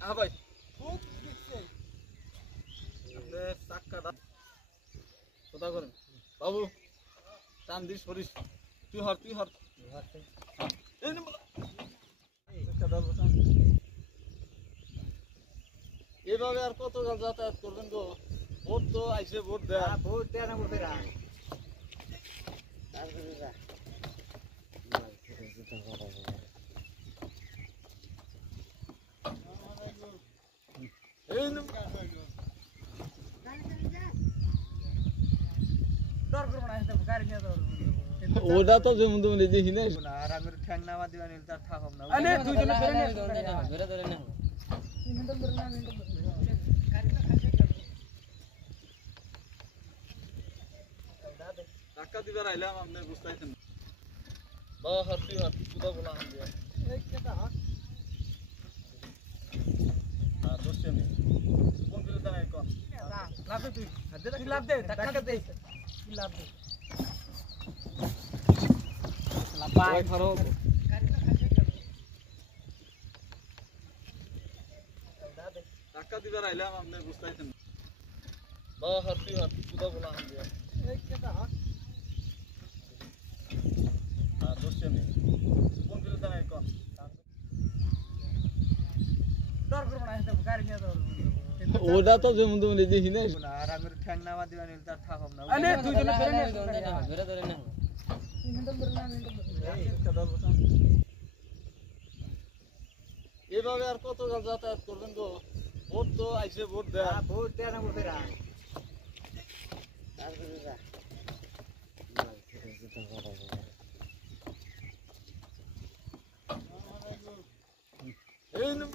হ্যাঁ ভাই খুব দিচ্ছে আপনি চাক্কাটা কোথা করেন বাবু টান দিস সরিস তুই হর এই নে বাবা। চাক্কা ধরবো, টান। এভাবে আর কত গাল যাতায়াত করবেন গো? ভোট তো আইসে ভোট দেয় ভোট দেয় না বসেরা এই নে দর করবো না গাড়ি নিয়ে দর ওটা তো যেমন তেমন দেখি না না আর আমি ঠ্যাং নামা দিবা নিল তার থাকব না আরে দুইজনে ধরে নে ধরে ধরে নে টাকা দিবার আইলাম আপনি বুঝতেছেন বাবা হাতি সুদা বলা হান দিয়া এই কেটা হাত আর দোষে আমি কোন দিলে জানাই কোন লাভ দে তুই লাভ দে টাকা দে তুই লাভ দে লাভ ভাই খারাপ টাকা দিবার আইলাম আপনি বুঝতেছেন বাবা হাতি সুদা বলা হান দিয়া এই কেটা হাত আর দোষে আমি কোন দিলে জানাই কোন দর করবো না গাড়ি নিয়ে দর ওটা তো যেমন তেমন দেখি না না আর আমি ঠ্যাং নামা দিবা নিল তার থাকব না আরে দুইজনে ধরে ধরে নে এভাবে আর কত গাল যাতায়াত করবেন গো? ভোট তো আইসে ভোট দেয় ভোট দেয় না বসেরা এই নে